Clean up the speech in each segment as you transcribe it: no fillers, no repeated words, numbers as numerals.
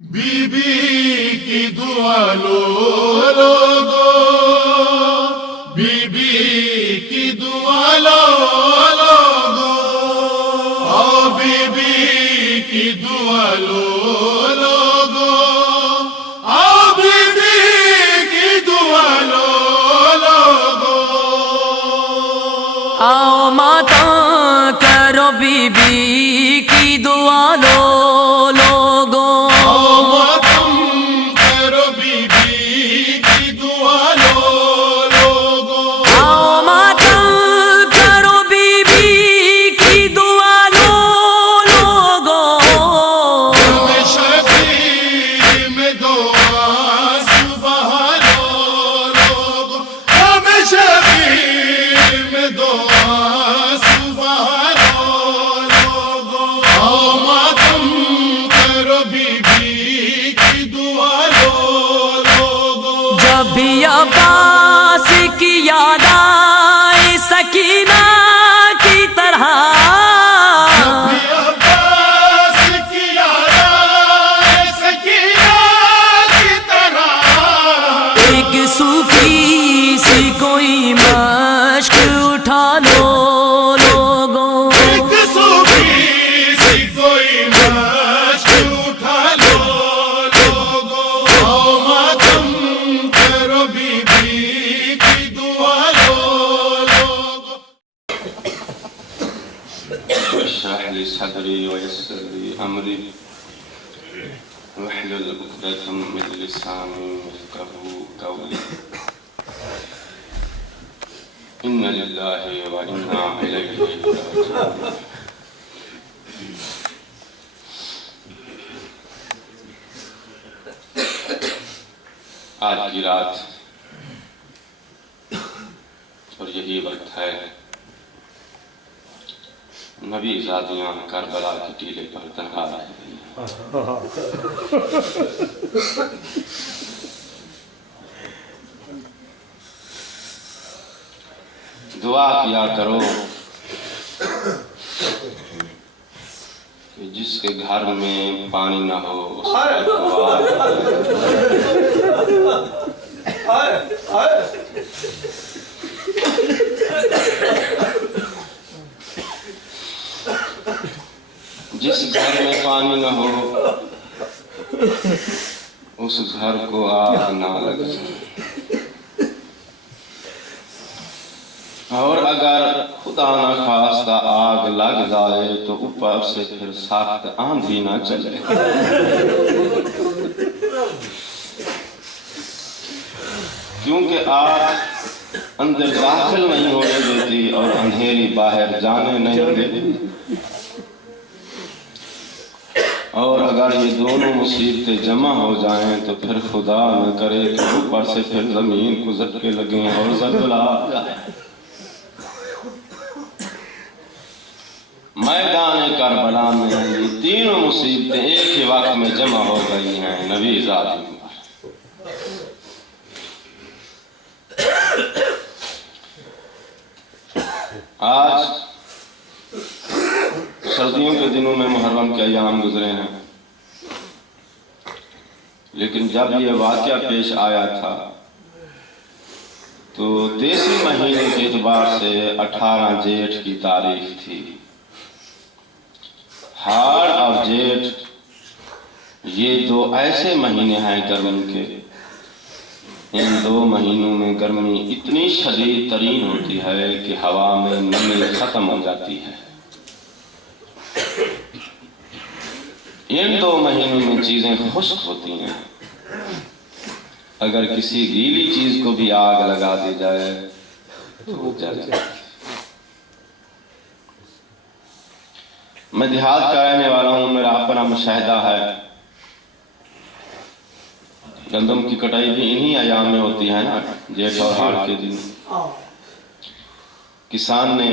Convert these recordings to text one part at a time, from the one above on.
बीबी की दुआ लो लोगो, बीबी की दुआ लो लोगो, आओ बीबी की दुआ लो लोगो, आओ बीबी की दुआ लो लोगो। आओ माता करो बीबी की दुआ लो लोगो, आओ मातम करो बीबी की दुआ लो लोगो, आओ माता करो बीबी की दुआ लो लोगो। में शबीर में दुआ सुबह लो लोगो, में शबीर में दुआ सुबह लो लोगो, आओ मातम करो बीबी की दुआ लो लोगो। जब भी अब्बास की याद आए सकीना की तरह, अब्बास की याद आए सकीना की तरह, एक सूफी सी कोई मश्क उठा लो लोगों। एक सूफी सी कोई मश्क उठा लो लोगो, आओ मातम करो बीबी की दुआ लो लोगो। इश्रह ली सदरी वयस्सिर ली अमरी वहलुल उक़दतम मिन लिसानी यफ़क़हू क़ौली। इन्ना लिल्लाहि व इन्ना इलैहि राजिऊन। आज की रात और यही वक्त है, नबी ज़ादियाँ करबला के टीले पर तन्हा रह गई हैं। दुआ किया करो कि जिसके घर में पानी ना हो उस घर को आग जिस घर में पानी न हो उस घर को आग ना लग जाए, और अगर खुदा न खास्ता आग लग जाए तो ऊपर से फिर सख्त आंधी ना चले। क्योंकि आग अंदर दाखिल नहीं होने देती और अंधेरी बाहर जाने नहीं देती, और अगर ये दोनों मुसीबतें जमा हो जाएं तो फिर खुदा न करे कि ऊपर से फिर जमीन को झटके लगे और ज़लज़ला आ जाए। मैदान करबला में ये तीनों मुसीबतें एक ही वक्त में जमा हो गई हैं नबी ज़ादियों पर। आज सर्दियों के दिनों में मुहर्रम के अयाम गुजरे हैं, लेकिन जब ये वाक़या पेश आया था तो देसी महीने के एतबार से 18 जेठ की तारीख थी। हाड़ और जेठ ये दो ऐसे महीने हैं गर्मी के, इन दो महीनों में गर्मी इतनी शदीद तरीन होती है कि हवा में नमी खत्म हो जाती है। इन दो महीनों में चीजें खुश्क होती हैं। अगर किसी गीली चीज को भी आग लगा दी जाए तो वो जल जाती है। मैं देहात का रहने वाला हूँ, मेरा अपना मुशाहिदा है। गंदम की कटाई भी इन्हीं अयाम में होती है ना, जेठ और हाड़ के दिन। किसान ने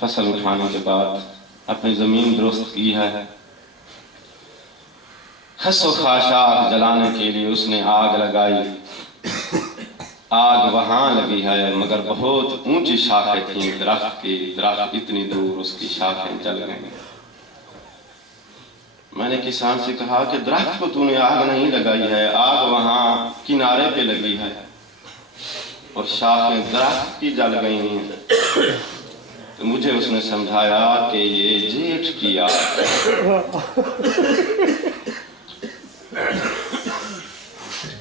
फसल उठाने के बाद अपनी जमीन दुरुस्त की है, खसो खाशाक जलाने के लिए उसने आग लगाई। आग वहां लगी है मगर बहुत ऊंची शाखें थी दरख्त की, दरख्त इतनी दूर उसकी शाखें जल गई। मैंने किसान से कहा कि दरख्त को तूने आग नहीं लगाई है, आग वहां किनारे पे लगी है और शाखें दरख्त की जल गई हैं। तो मुझे उसने समझाया कि ये जेठ की आग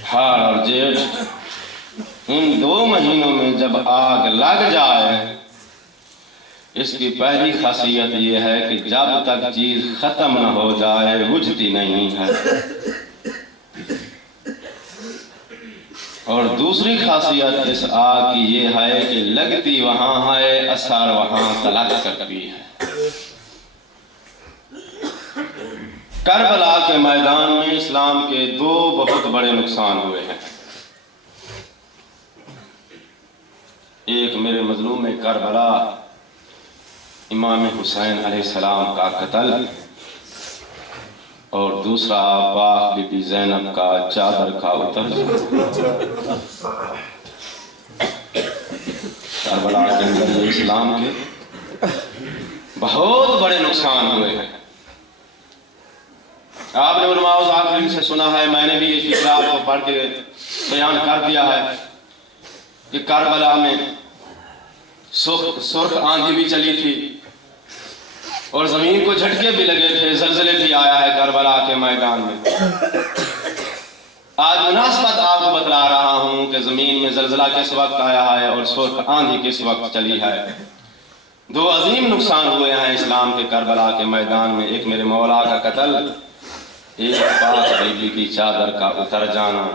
हाड़ और जेठ इन 2 महीनों में जब आग लग जाए, इसकी पहली खासियत यह है कि जब तक चीज खत्म न हो जाए बुझती नहीं है, और दूसरी खासियत इस आग की ये है कि लगती वहां है, असर वहां तलक करती है। करबला के मैदान में इस्लाम के 2 बहुत बड़े नुकसान हुए हैं। एक मेरे मजलूम में करबला इमाम हुसैन अलैहिस्सलाम का कत्ल, और दूसरा पाक बीबी ज़ैनब का चादर का उतर जाना। करबला के अंदर इस्लाम के बहुत बड़े नुकसान हुए हैं। आपने उलमाए आखिरीन से सुना है, मैंने भी इस किताब को पढ़ के बयान कर दिया है कि करबला में सुर्ख आंधी भी चली थी और जमीन को झटके भी लगे थे, जलजले भी आया है करबला के मैदान में। आज मुनासबत आपको बतला रहा हूं कि जमीन में जलजला किस वक्त आया है और सुर्ख आंधी किस वक्त चली है। 2 अजीम नुकसान हुए हैं इस्लाम के करबला के मैदान में, एक मेरे मौला का कत्ल, एक पाक बीबी की चादर का उतर जाना।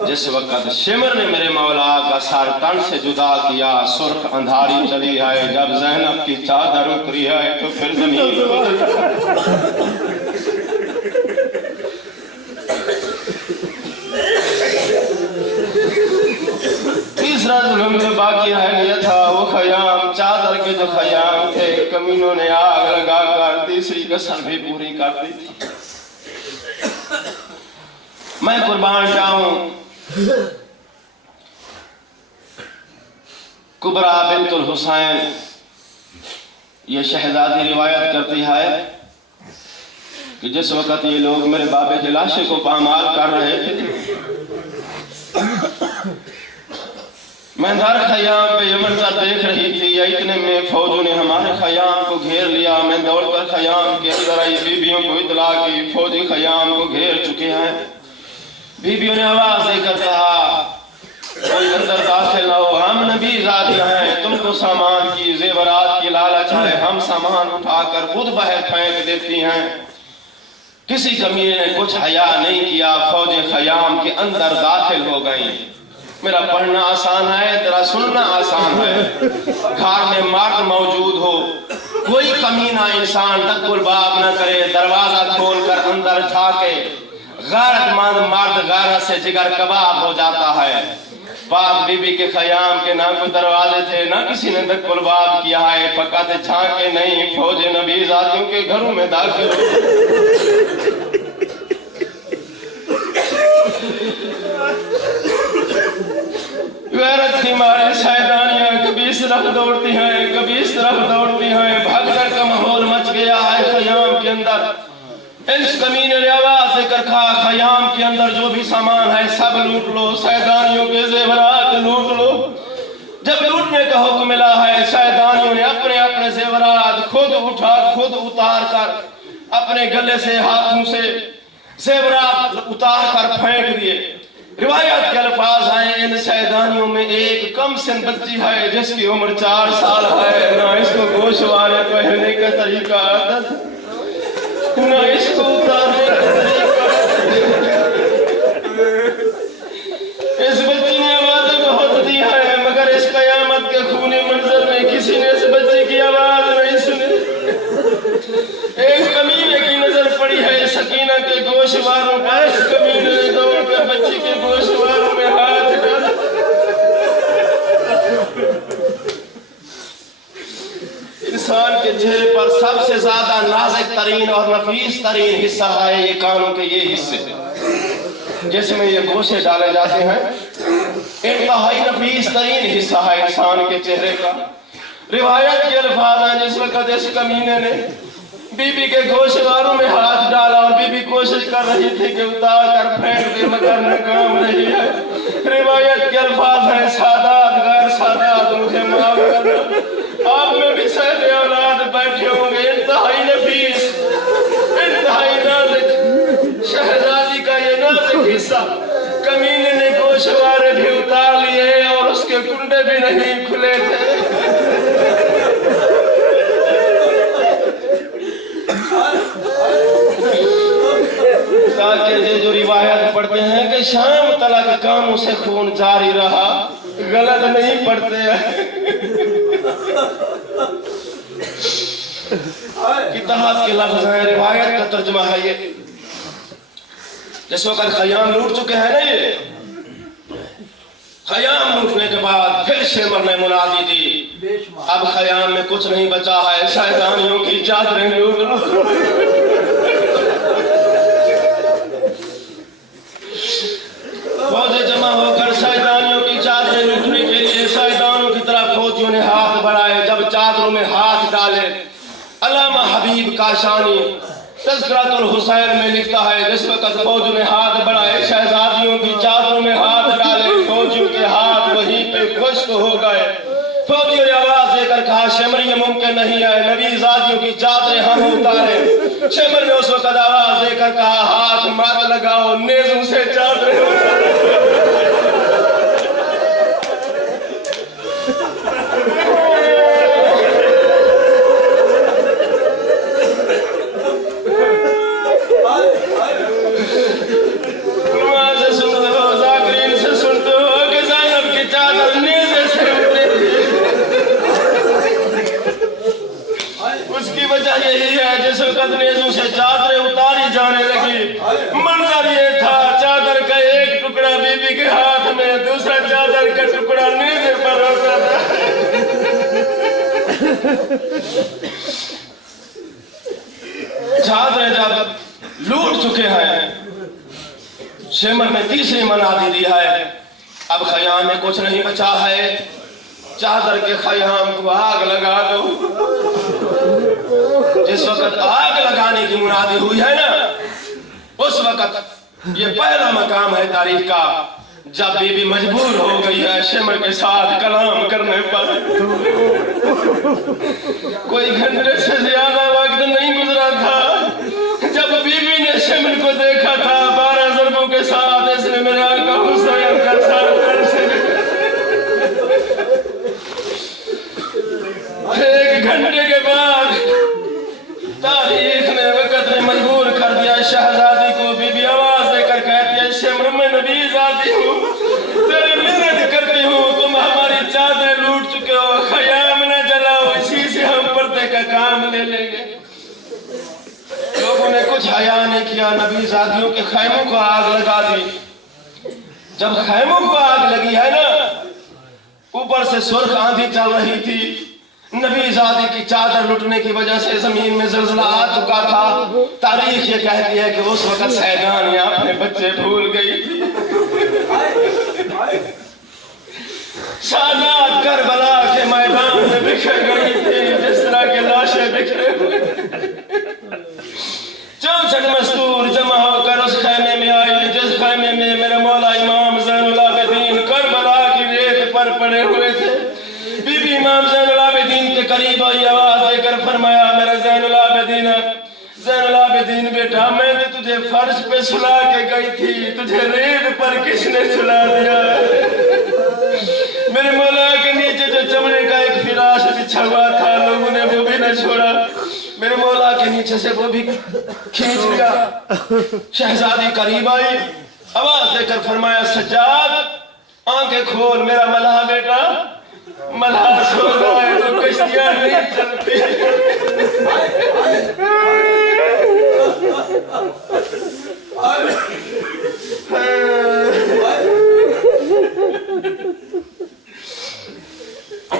जिस वक्त शिमर ने मेरे मौला का सर तन से जुदा किया, सुर्ख अंधारी चली है, जब ज़ैनब की चादर उतरी है तो फिर जमीन। तीसरा जुल्म जो बाकी रह गया था वो खयाम, चादर के जो खयाम थे, कमीनों ने आग लगा कर तीसरी कसर भी पूरी कर दी थी। मैं कुर्बान जाऊं, कुबरा बिन्तुल हुसैन ये शहजादी रिवायत करती है कि जिस वक्त ये लोग मेरे बाबे की लाशे को पामाल कर रहे थे, मैं दर खयाम पे ये मंजर देख रही थी, या इतने में फौजों ने हमारे खयाम को घेर लिया। मैं दौड़कर खयाम के अंदर आई, बीबियों को इतला की फौजी खयाम को घेर चुके हैं। बीबियों ने आवाज देकर कहा कोई अंदर दाखिल ना हो, हम नबी ज़ातियां हैं, तुमको सामान की जेवरात की लालच है, हम सामान उठाकर खुद बाहर फेंक देती हैं। किसी कमीने ने कुछ हया नहीं किया, फौजे खयाम के अंदर दाखिल हो गई। मेरा पढ़ना आसान है, तेरा सुनना आसान है। घर में मर्द मौजूद हो, कोई कमीना इंसान दक्कुल बाब न करे, दरवाजा खोलकर अंदर झाके, गैरतमंद मर्द गैरत से जिगर कबाब हो जाता है। पाक बीबी के खयाम के ना कोई दरवाजे थे, ना किसी ने दक्कुल बाब किया है, फकत झांके नहीं, फौजे नबी ज़ातियों के घरों में दाखिल हो। गैरत की मारे शैतानियां कभी इस तरफ दौड़ती हैं, कभी इस तरफ दौड़ती हैं। भगदड़ का माहौल मच गया है खयाम के अंदर। इस कमीने ने आवाज देकर कहा खयाम के अंदर जो भी सामान है सब लूट लो, शैतानियों के जेवरात लूट लो। जब लूटने का हुक्म मिला है, शैतानियों ने अपने अपने जेवरात खुद उतार कर अपने गले से, हाथों से जेवरात उतार कर फेंक दिए। रिवायत के अल्फाज हैं, इन शैतानियों में एक कम सिन बच्ची है जिसकी उम्र 4 साल है। ना इसको गोश वाले पहनने का तरीका आता, ना इसको उतारने का तरीका। इस बच्ची ने आवाजें बहुत दी है, मगर इस कयामत के खूनी मंजर में किसी ने इस बच्ची की आवाज नहीं सुनी। एक कमीने की नजर पड़ी है सकीना के गोशवारों पर, इस कमीने ने दौड़कर बच्ची के गोशवारों में हाथ डाला। इंसान के चेहरे पर सबसे ज्यादा नाजुक तरीन और नफीस तरीन हिस्सा है ये कानों के ये हिस्से जिसमें ये गोशे डाले जाते हैं। इंतहाई नफीस तरीन हिस्सा है इंसान के चेहरे का। रिवायत के अल्फाज हैं, जिस वक्त इस कमीने ने बीबी के गोशवारों में हाथ डाला और बीबी कोशिश कर रही थी कि उतार कर फेंक दे, मगर नाकाम रही है। रिवायत के अल्फाज हैं, सादात गैर सादात मुझे माफ करना। आप में भी सारे औलाद बैठे होंगे, इंतहाई नफीस, इंतहाई नाजुक शहजादी का ये नाजुक हिस्सा कमीने ने गोशवारे भी उतार लिए और उसके कुंडे भी नहीं खुले थे। जो रिवायत पढ़ते हैं कि शाम तलक कानों से खून जारी रहा, गलत नहीं पढ़ते हैं। किताब के लफ्ज हैं, रिवायत का तर्जुमा है ये। जिस वक्त खयाम लूट चुके हैं ना, ये खयाम लूटने के बाद फिर शेमर ने मुनादी दी, अब खयाम में कुछ नहीं बचा है, शैतानियों की चादरें लूट लो। फौजें जमा होकर शैतानियों की चादरें लूटने के लिए शैतानों की तरफ फौजियों ने हाथ बढ़ाए। जब चादरों में हाथ डाले, अल्लामा हबीब काशानी तज़किरातुल हुसैन में लिखता है, जिस वक्त फौजियों ने हाथ बढ़ाए, शहजादियों की चादरों में हाथ डाले, फौजियों के हाथ वहीं पे खुश्क हो गए। फौजियों ने आवाज देकर कहा, शेमर ये मुमकिन नहीं है, नबी ज़ादियों की चादरें हम उतारे। शेमर ने उस वक्त आवाज देकर कहा, हाथ मत लगाओ, नेज़ों से चादरें नेज़ों से चादरें उतारी जाने लगी। मंजर ये था, चादर का एक टुकड़ा बीबी के हाथ में, दूसरा चादर का टुकड़ा नेज़े पर होता था। चादरें जब लूट चुके हैं, शेमर ने तीसरी मनादी दी है, अब खयाम में कुछ नहीं बचा है, चादर के खयाम को आग लगा दो। जिस वक्त आग लगाने की मुनादी हुई है ना, उस वक्त ये पहला मकाम है तारीख का, जब बीबी मजबूर हो गई है शेमर के साथ कलाम करने पर। कोई घंटे से ज्यादा वक्त नहीं गुजरा था जब बीबी ने शेमर को देखा था 12 ज़रबों के साथ, इसने मेरे आका हुसैन का सर एक घंटे के बाद तारीख ने वक्त ने मजबूर कर दिया शहजादी को। बीबी आवाज देकर कहती है, शेमर मैं नबी ज़ादी हूँ, तेरी मेहनत करती हूँ, तुम हमारी चादरें लूट चुके हो, खयाम न जलाओ, इसी से हम पर्दे का काम ले लेंगे। लोगों ने कुछ हया नहीं किया, नबी ज़ादियों के खैमों को आग लगा दी। जब खैमों को आग लगी है ना, ऊपर से सुर्ख आंधी चल रही थी, नबी ज़ादी की चादर लुटने की वजह से जमीन में ज़लज़ला आ चुका था। तारीख ये कहती है कि उस वक्त सैदानियां अपने बच्चे भूल गई थी। सादात करबला के मैदान में बिखर गई थी, जिस तरह के लाशें बिखरे हुए। 64 मस्तूर जमा होकर उस खैमे में आई, जिस खैमे में मेरा मौला इमाम ज़ैनुल आबिदीन करबला की रेत पर पड़े हुए थे। बीबी इमाम ज़ैनुल आबिदीन के करीब आई, आवाज देकर फरमाया, मेरा ज़ैनुल आबिदीन, ज़ैनुल आबिदीन बेटा, मैंने तुझे फर्श पे सुला के गई थी, तुझे रेत पर किसने सुला दिया? मेरे मौला के नीचे जो चमड़े का एक फिराश बिछा हुआ था, लोगों ने वो भी न छोड़ा, मेरे मौला के नीचे से वो भी खींच लिया। शहजादी करीब आई, आवाज देकर फरमाया, सज्जाद आंखें खोल मेरा मल्हा बेटा, मल्हा सो रहा है तो कश्तियां नहीं चलती।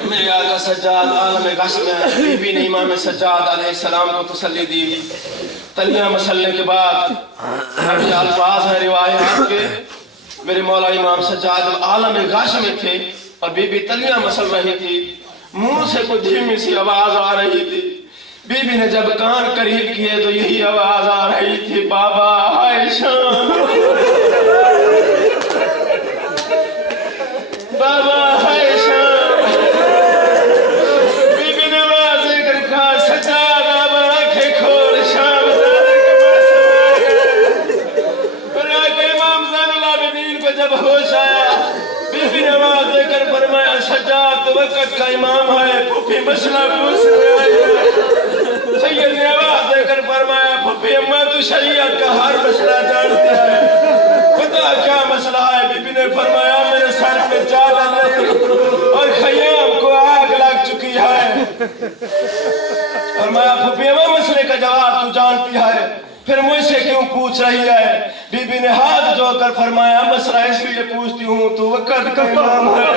मेरे आका सज्जाद आलम गश में बीबी ने इमाम सज्जाद अलैहिस्सलाम को तसल्ली दी। तलियां मसलने के बाद अल्फाज है रिवायात के, मेरे मौला इमाम सज्जाद आलम गश में थे और बीबी तलियां मसल रही थी, मुंह से कोई धीमी सी आवाज आ रही थी। बीबी ने जब कान करीब किए तो यही आवाज आ रही थी, बाबा हाय शाम, बाबा हाय शाम। बीबी ने आवाज देकर कहा, सज्जाद बाबा आंखें खोल, शाम इमाम ज़ैनुल आबिदीन को जब होश आया, बीबी ने आवाज देकर फरमाया, सज्जाद तो वक्त का इमाम है, फूफी मसला पूछ रहा है। सैयद ने आवाज देकर फरमाया, फूफी अम्मा तू शरीयत का हर मसला जानती है, पता क्या मसला है? बीबी ने फरमाया, मेरे सर पे चादर नहीं और खयाम को आग लग चुकी है। फरमाया, फूफी अम्मा मसले का जवाब तू जानती है, फिर मुझसे क्यों पूछ रही है? बीबी ने हाथ जोड़कर फरमाया, मसला इसलिए पूछती हूँ, तू वक्त का इमाम है,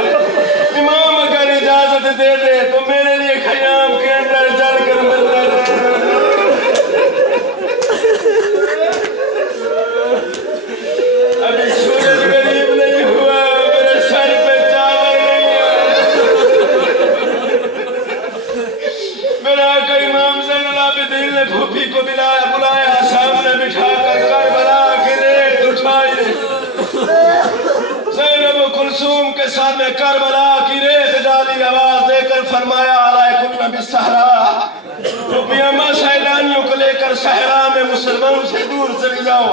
इमाम अगर इजाजत दे दे तो मेरे लिए खयाम के अंदर जलकर मरना। अभी सूरज गरीब नहीं हुआ, मेरे सर पे चादर नहीं है। मेरा आका इमाम ज़ैनुल आबिदीन ने फूफी को बुलाया, सामने बिठाकर करबला की रेत उठाई। ज़ैनब कुलसूम के सामने करबला की रेत डाली, आवाज देकर फरमाया, अलैकुम बिस्सहरा, फूफी अम्मा सैलानियों को लेकर सहरा में मुसलमानों से दूर चली जाओ।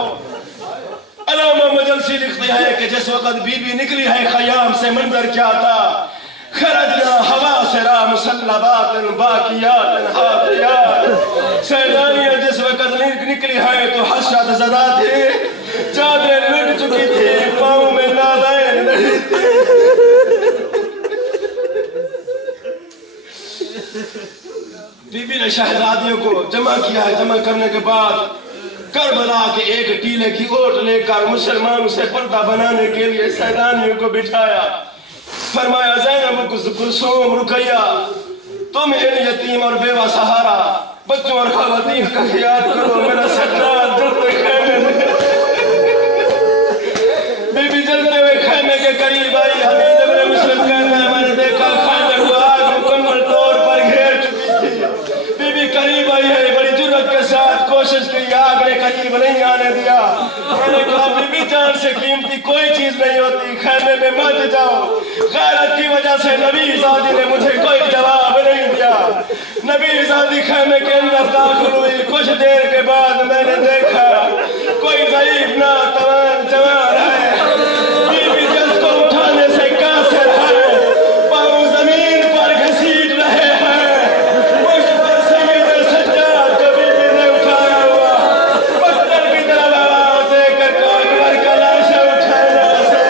अलामा मजलसी लिखती है कि जिस वक्त बीबी निकली है खयाम से, मंजर क्या था? खरजना हवा से रा मुसल्लबातन बाकियातन हादियात। सैलानियां जिस वक्त निकली है तो हसरत ज़दा थी, चादरें लुट चुकी थी, पाँव में नादाएं नहीं थी। बीबी ने शहजादियों को जमा किया है। जमा करने के बाद करबला के एक टीले की ओट लेकर मुसलमानों से पर्दा बनाने के लिए सैलानियों को बिठाया। फरमाया, ज़ैनब कुलसूम रुकैया, तुम इन यतीम और बेवा सहारा बच्चों और खवातीन का ख्याल करो, मेरा सज्जाद जलते खैमे में। बीबी जलते हुए खैमे के करीब आई। हमीद इब्न मुस्लिम कहता है, मैंने देखा खैमे को आग मुकम्मल तौर पर घेर चुकी थी। बीबी करीब आई है, बड़ी जुर्रत के साथ कोशिश की, आग ने करीब नहीं आने दिया। मैंने कहा, बीबी जान से कीमती कोई चीज नहीं होती, खैमे में मत जाओ। गैरत की वजह से नबी ज़ादी ने मुझे कोई जवाब नहीं दिया। नबी ज़ादी खैमे के अंदर दाखिल हुई। कुछ देर के बाद मैंने देखा कोई ज़ईफ ना तवान जवान है, बीबी जिसको उठाने से कासिर है, पाँव जमीन पर घसीट रहे हैं। मुझ पर सैयद सज्जाद को बीबी ने उठाया हुआ, पत्थर की तरफ आवाज देकर अकबर का लाशा उठाना से।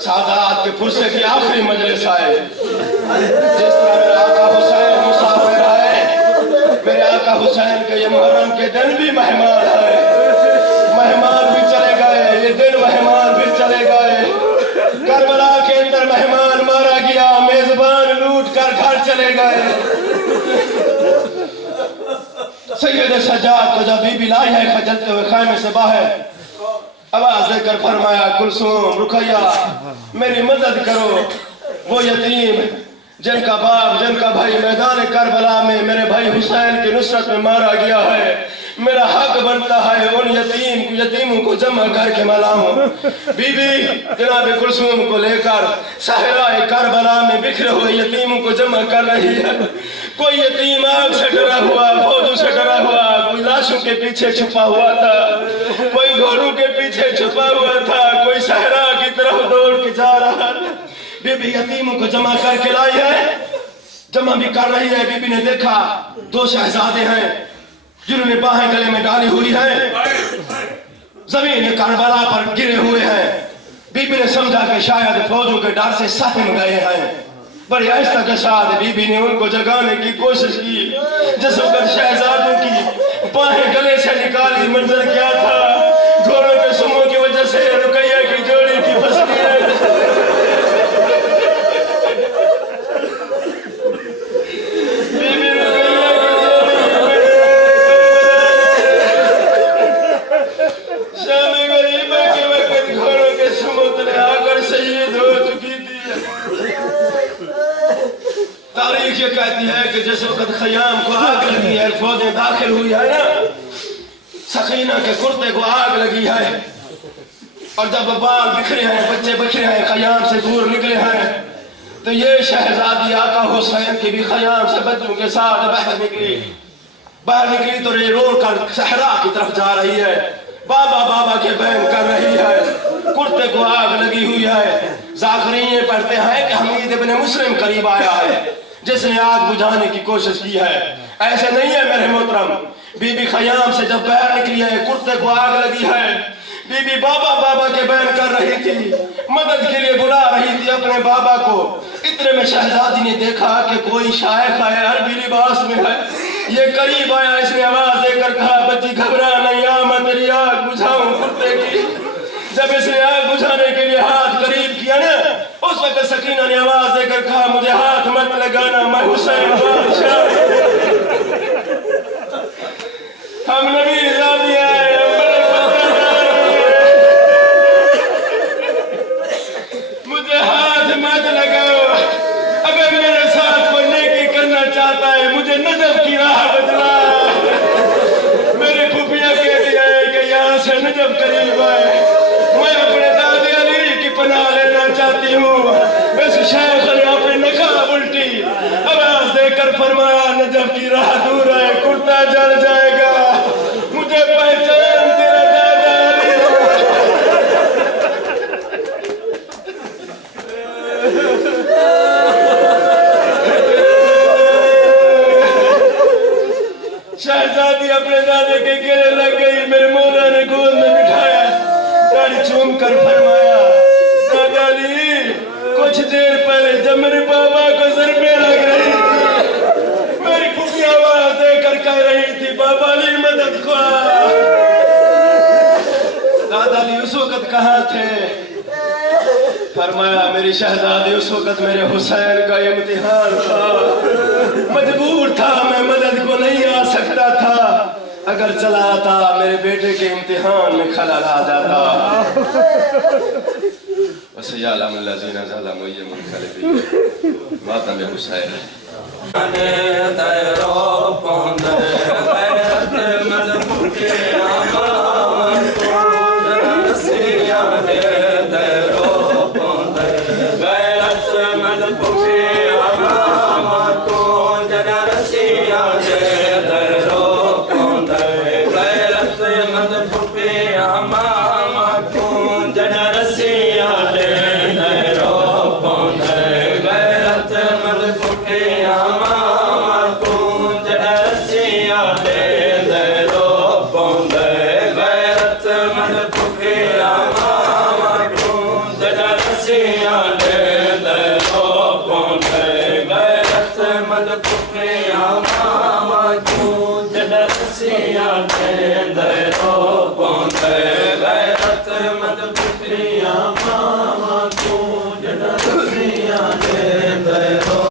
सादात के पुरसे की आखिरी मजलिस आए। जिस तरह मेरा आका हुसैन मुसाफिर है, मेरे आका हुसैन के ये मुहर्रम के दिन भी मेहमान है। मेहमान भी चले गए, ये दिन मेहमान भी चले गए। करबला के अंदर मेहमान मारा गया, मेजबान लूट कर घर चले गए। सैयद सज्जाद को जब बीबी लाई है खजलते हुए खैमे से बाहर, आवाज देकर फरमाया, कुलसूम रुकैया, मेरी मदद करो। वो यतीम जिनका बाप जिनका भाई मैदान करबला में मेरे भाई हुसैन की नुसरत में मारा गया है, मेरा हक बनता है उन यतीमों को जमा करके मलाऊं। बीबी जनाब कुलसूम को लेकर सहराए करबला में बिखरे हुए यतीमों को जमा कर रही है। कोई यतीम आग से डरा हुआ, फौजों से डरा हुआ, कोई लाशों के पीछे छुपा हुआ था, कोई घोड़ों के पीछे छुपा हुआ था, कोई सहरा की तरफ दौड़ के जा रहा था। बीबी यतीमों को जमा करके लाई है, जमा भी कर रही है। बीबी ने देखा दो शहजादे हैं जिन्होंने बाहें गले में डाली हुई है, जमीन करबला पर गिरे हुए हैं। बीबी ने समझा कि शायद फौजों के डर से सहम गए हैं। बड़ी आहिस्ता के साथ बीबी ने उनको जगाने की कोशिश की। जिस वक्त शहजादों की बाहें गले से निकाली, मंजर क्या था? घोड़ों के सुमों की वजह से रुकैया की जोड़ी की फसली है। बीबी रुकैया की तारीख ये कहती है कि जिस वक्त खयाम को आग लगी है, फौजें दाखिल हुई है ना, सकीना के कुर्ते को आग लगी है, और जब बाल बिखरे हैं, बच्चे बिखरे हैं, खयाम से दूर निकले हैं, तो ये शहजादी आका हुसैन की भी खयाम से बच्चों के साथ बाहर निकली तो रे रो कर सहरा की तरफ जा रही है, बाबा बाबा के बहन कर रही है, कुर्ते को आग लगी हुई है। जाकरीन ये पढ़ते हैं कि हमीद इब्न मुस्लिम करीब आया है जिसने आग बुझाने की कोशिश की है। ऐसे नहीं है मेरे मोहतरम, बीबी खयाम से जब बाहर निकली है, कुर्ते को आग लगी है, बीबी बाबा बाबा के बहन कर रही थी, मदद के लिए बुला रही थी अपने बाबा को। इतने में शहजादी ने देखा कि कोई शायख है, अरबी लिबास में है, ये करीब आया, इसने आवाज देकर कहा, बच्ची घबरा नहीं, आ मैं तेरी आग बुझाऊं कुर्ते की। जब इसने आग बुझाने के लिए हाथ करीब किया ना, उस वक्त सकीना ने आवाज देकर कहा, मुझे हाथ मत लगाना, मैं हुसैन बादशाह, हम नबी ज़ादी आए, मुझे हाथ मत लगाओ। अगर मेरे साथ कोई नेकी करना चाहता है, मुझे नजफ की राह बदला। मेरी खुफिया कहती है कि यहाँ से नजफ करीब आए, मैं अपने दादी अली की पनाह लेना चाहती हूँ। इस शेख ने अपनी नकाब उल्टी आवाज देकर फरमाया, नजफ की राह दूर है, कुर्ता जल जाएगा, मुझे पहचान तेरा दादा अली। शहजादी अपने दादे के गले लग गई, मेरे मौला ने गोद में बिठाया, दाढ़ी चूम कर फरमाया, दादा अली, कुछ देर पहले जब मेरे बाबा को ज़रबे लग रही थी, मेरी फूफी आवाज देकर कह रही थी, बाबा अली मदद को। दादा अली उस वक्त कहाँ थे? फरमाया, मेरी शहजादी उस वक्त मेरे हुसैन का इम्तिहान था, मजबूर था, मैं मदद को नहीं आ सकता था, अगर चला आता मेरे बेटे के इम्तिहान में खलल आ जाता। बस यालमुल्लज़ीना ज़लमू यमुल मातम हुसैन Gayret mad